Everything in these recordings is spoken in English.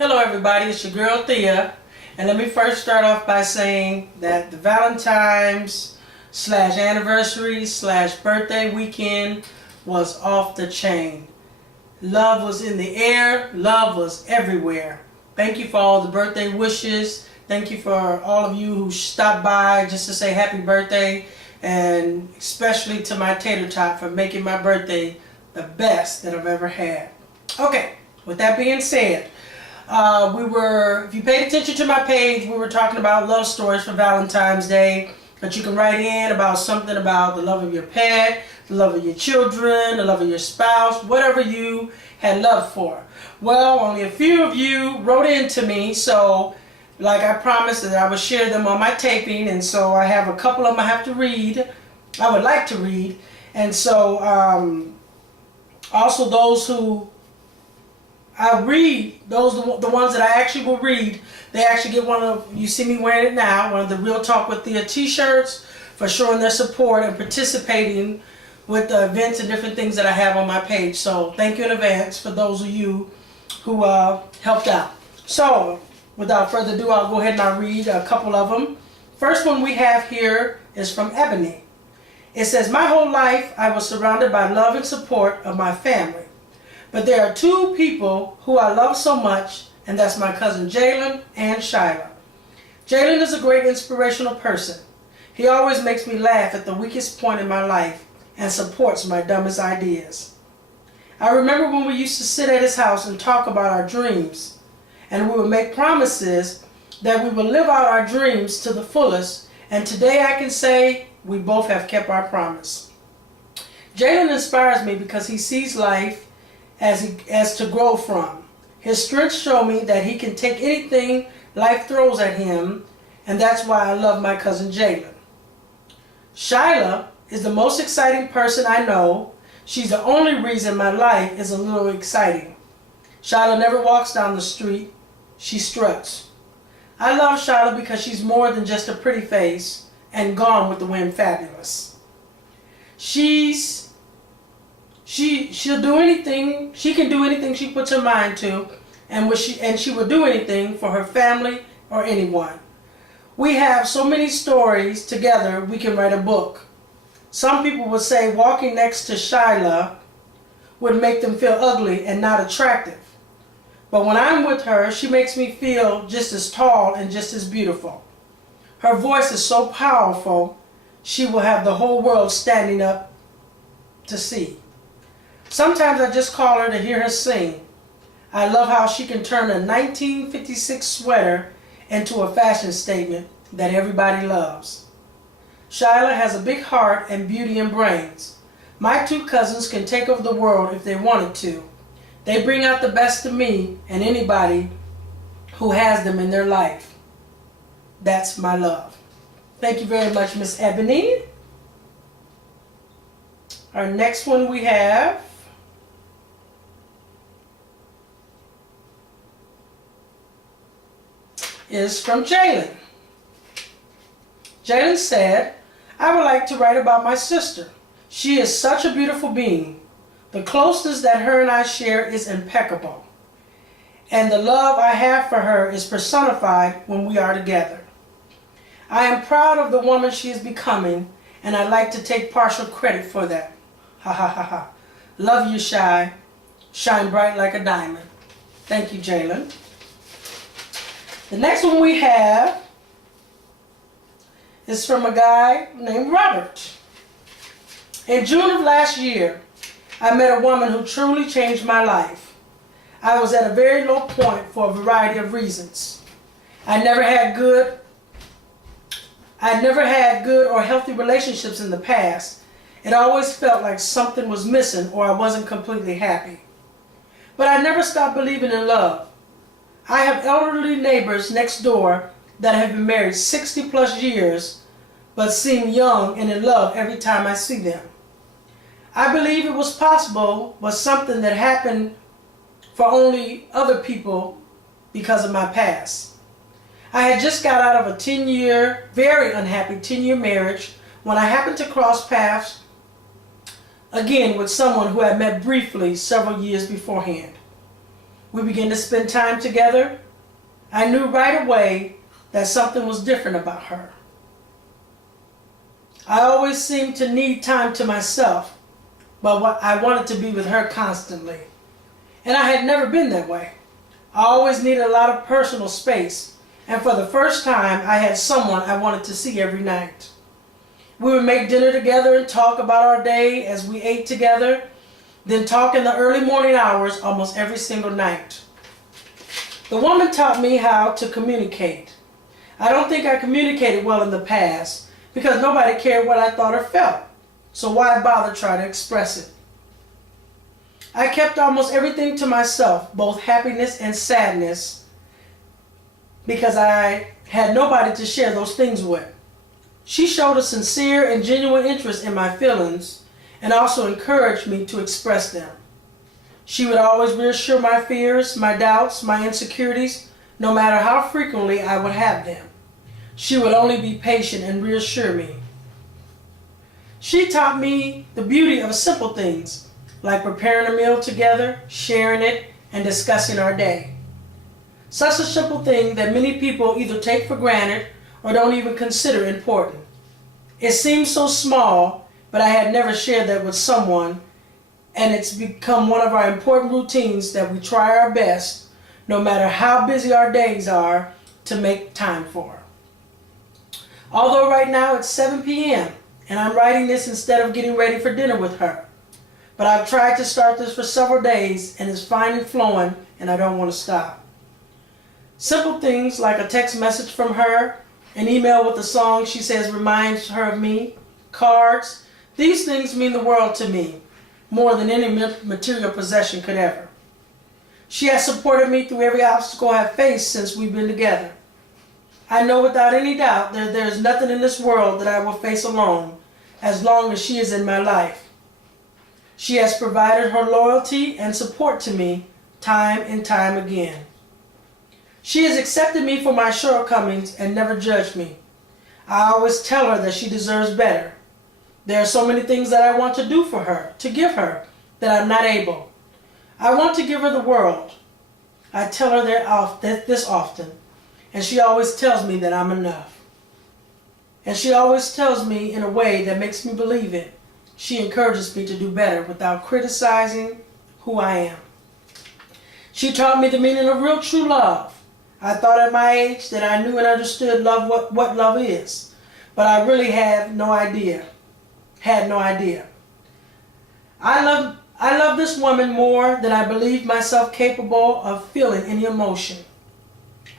Hello everybody, it's your girl Thea, and let me first start off by saying that the Valentine's / anniversary / birthday weekend was off the chain. Love was in the air, love was everywhere. Thank you for all the birthday wishes. Thank you for all of you who stopped by just to say happy birthday, and especially to my tater tot for making my birthday the best that I've ever had. Okay, with that being said, if you paid attention to my page, we were talking about love stories for Valentine's Day, that you can write in about something about the love of your pet, the love of your children, the love of your spouse, whatever you had love for. Well, only a few of you wrote in to me, so like I promised that I would share them on my taping, and so I have a couple of them I have to read. I would like to read, and so also those who I read, the ones that I actually will read, they actually get one of, you see me wearing it now, one of the Real Talk with Thea t-shirts for showing their support and participating with the events and different things that I have on my page. So thank you in advance for those of you who helped out. So without further ado, I'll go ahead and I'll read a couple of them. First one we have here is from Ebony. It says, "My whole life I was surrounded by love and support of my family. But there are two people who I love so much, and that's my cousin Jalen and Shyla. Jalen is a great inspirational person. He always makes me laugh at the weakest point in my life and supports my dumbest ideas. I remember when we used to sit at his house and talk about our dreams, and we would make promises that we would live out our dreams to the fullest, and today I can say we both have kept our promise. Jalen inspires me because he sees life as to grow from. His strengths show me that he can take anything life throws at him, and that's why I love my cousin Jalen. Shyla is the most exciting person I know. She's the only reason my life is a little exciting. Shyla never walks down the street, she struts. I love Shyla because she's more than just a pretty face and Gone with the Wind fabulous. She'll do anything, she can do anything she puts her mind to, and she will do anything for her family or anyone. We have so many stories together we can write a book. Some people would say walking next to Shyla would make them feel ugly and not attractive. But when I'm with her, she makes me feel just as tall and just as beautiful. Her voice is so powerful, she will have the whole world standing up to see. Sometimes I just call her to hear her sing. I love how she can turn a 1956 sweater into a fashion statement that everybody loves. Shyla has a big heart and beauty and brains. My two cousins can take over the world if they wanted to. They bring out the best of me and anybody who has them in their life. That's my love." Thank you very much, Miss Ebony. Our next one we have is from Jalen. Jalen said, "I would like to write about my sister. She is such a beautiful being. The closeness that her and I share is impeccable. And the love I have for her is personified when we are together. I am proud of the woman she is becoming, and I'd like to take partial credit for that. Ha ha ha ha. Love you, Shy. Shine bright like a diamond." Thank you, Jalen. The next one we have is from a guy named Robert. "In June of last year, I met a woman who truly changed my life. I was at a very low point for a variety of reasons. I never had good or healthy relationships in the past. It always felt like something was missing or I wasn't completely happy. But I never stopped believing in love. I have elderly neighbors next door that have been married 60 plus years but seem young and in love every time I see them. I believe it was possible, but something that happened for only other people because of my past. I had just got out of a 10-year, very unhappy 10-year marriage when I happened to cross paths again with someone who I met briefly several years beforehand. We began to spend time together. I knew right away that something was different about her. I always seemed to need time to myself, but I wanted to be with her constantly. And I had never been that way. I always needed a lot of personal space, and for the first time, I had someone I wanted to see every night. We would make dinner together and talk about our day as we ate together, then talk in the early morning hours almost every single night. The woman taught me how to communicate. I don't think I communicated well in the past because nobody cared what I thought or felt, so why bother trying to express it? I kept almost everything to myself, both happiness and sadness, because I had nobody to share those things with. She showed a sincere and genuine interest in my feelings and also encouraged me to express them. She would always reassure my fears, my doubts, my insecurities, no matter how frequently I would have them. She would only be patient and reassure me. She taught me the beauty of simple things, like preparing a meal together, sharing it, and discussing our day. Such a simple thing that many people either take for granted or don't even consider important. It seems so small, but I had never shared that with someone, and it's become one of our important routines that we try our best, no matter how busy our days are, to make time for. Although right now it's 7 p.m., and I'm writing this instead of getting ready for dinner with her. But I've tried to start this for several days, and it's finally flowing, and I don't want to stop. Simple things like a text message from her, an email with a song she says reminds her of me, cards. These things mean the world to me, more than any material possession could ever. She has supported me through every obstacle I've faced since we've been together. I know without any doubt that there's nothing in this world that I will face alone, as long as she is in my life. She has provided her loyalty and support to me time and time again. She has accepted me for my shortcomings and never judged me. I always tell her that she deserves better. There are so many things that I want to do for her, to give her, that I'm not able. I want to give her the world. I tell her this often, and she always tells me that I'm enough. And she always tells me in a way that makes me believe it. She encourages me to do better without criticizing who I am. She taught me the meaning of real true love. I thought at my age that I knew and understood love, what love is, but I really had no idea. I love this woman more than I believed myself capable of feeling any emotion.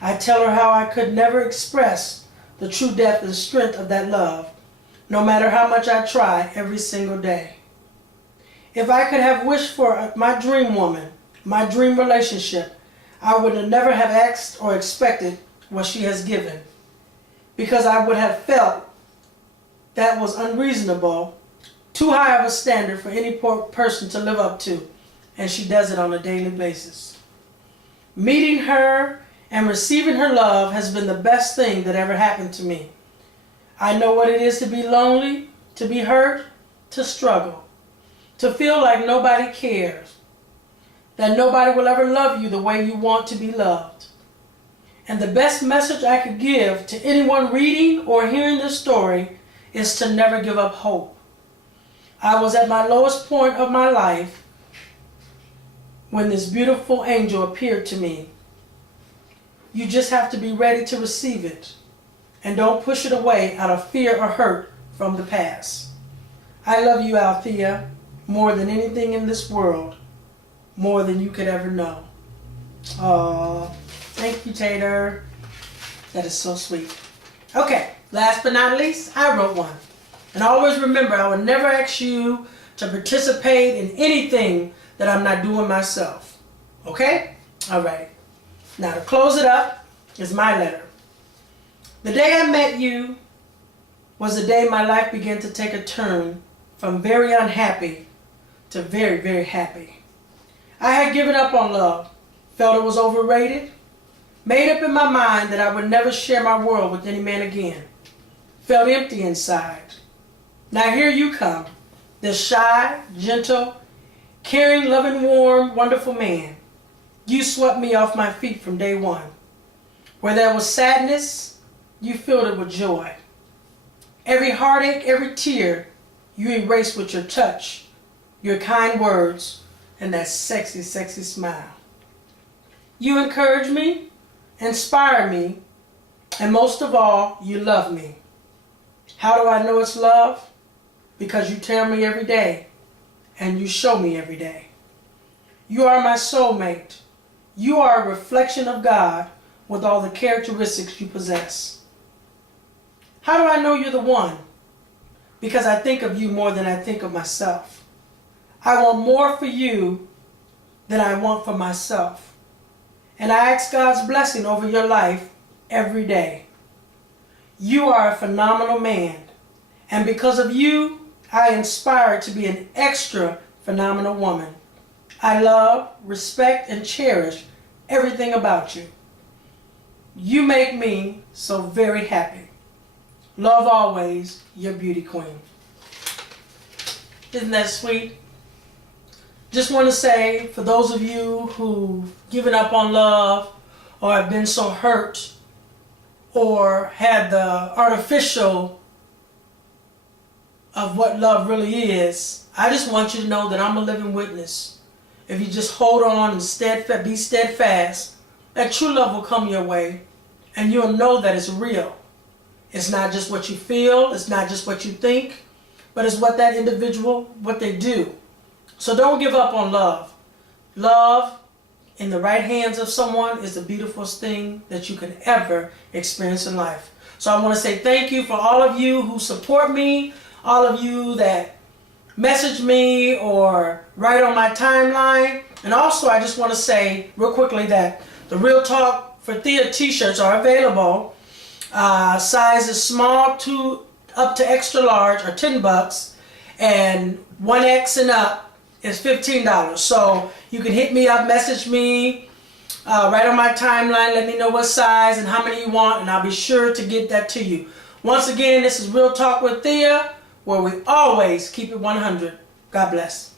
I tell her how I could never express the true depth and strength of that love, no matter how much I try every single day. If I could have wished for my dream woman, my dream relationship, I would have never have asked or expected what she has given, because I would have felt that was unreasonable, too high of a standard for any poor person to live up to, and she does it on a daily basis. Meeting her and receiving her love has been the best thing that ever happened to me. I know what it is to be lonely, to be hurt, to struggle, to feel like nobody cares, that nobody will ever love you the way you want to be loved. And the best message I could give to anyone reading or hearing this story is to never give up hope. I was at my lowest point of my life when this beautiful angel appeared to me. You just have to be ready to receive it, and don't push it away out of fear or hurt from the past. I love you, Althea, more than anything in this world, more than you could ever know. Oh, thank you, Tater. That is so sweet. Okay, last but not least, I wrote one. And always remember, I would never ask you to participate in anything that I'm not doing myself. Okay? All right. Now, to close it up is my letter. The day I met you was the day my life began to take a turn from very unhappy to very, very happy. I had given up on love, felt it was overrated, made up in my mind that I would never share my world with any man again, felt empty inside. Now here you come, this shy, gentle, caring, loving, warm, wonderful man. You swept me off my feet from day one. Where there was sadness, you filled it with joy. Every heartache, every tear, you erased with your touch, your kind words, and that sexy, sexy smile. You encourage me, inspire me, and most of all, you love me. How do I know it's love? Because you tell me every day, and you show me every day. You are my soulmate. You are a reflection of God with all the characteristics you possess. How do I know you're the one? Because I think of you more than I think of myself. I want more for you than I want for myself. And I ask God's blessing over your life every day. You are a phenomenal man. And because of you, I inspire to be an extra phenomenal woman. I love, respect, and cherish everything about you. You make me so very happy. Love always, your beauty queen. Isn't that sweet? Just want to say, for those of you who've given up on love or have been so hurt or had the artificial of what love really is, I just want you to know that I'm a living witness. If you just hold on and be steadfast, that true love will come your way and you'll know that it's real. It's not just what you feel, it's not just what you think, but it's what that individual, what they do. So don't give up on love. Love in the right hands of someone is the beautifulest thing that you can ever experience in life. So I want to say thank you for all of you who support me, all of you that message me or write on my timeline. And also I just want to say real quickly that the Real Talk for Thea t-shirts are available. Sizes small to up to extra large are $10, and 1X and up is $15. So you can hit me up, message me, right on my timeline, let me know what size and how many you want, and I'll be sure to get that to you. Once again, this is Real Talk with Thea, where we always keep it 100. God bless.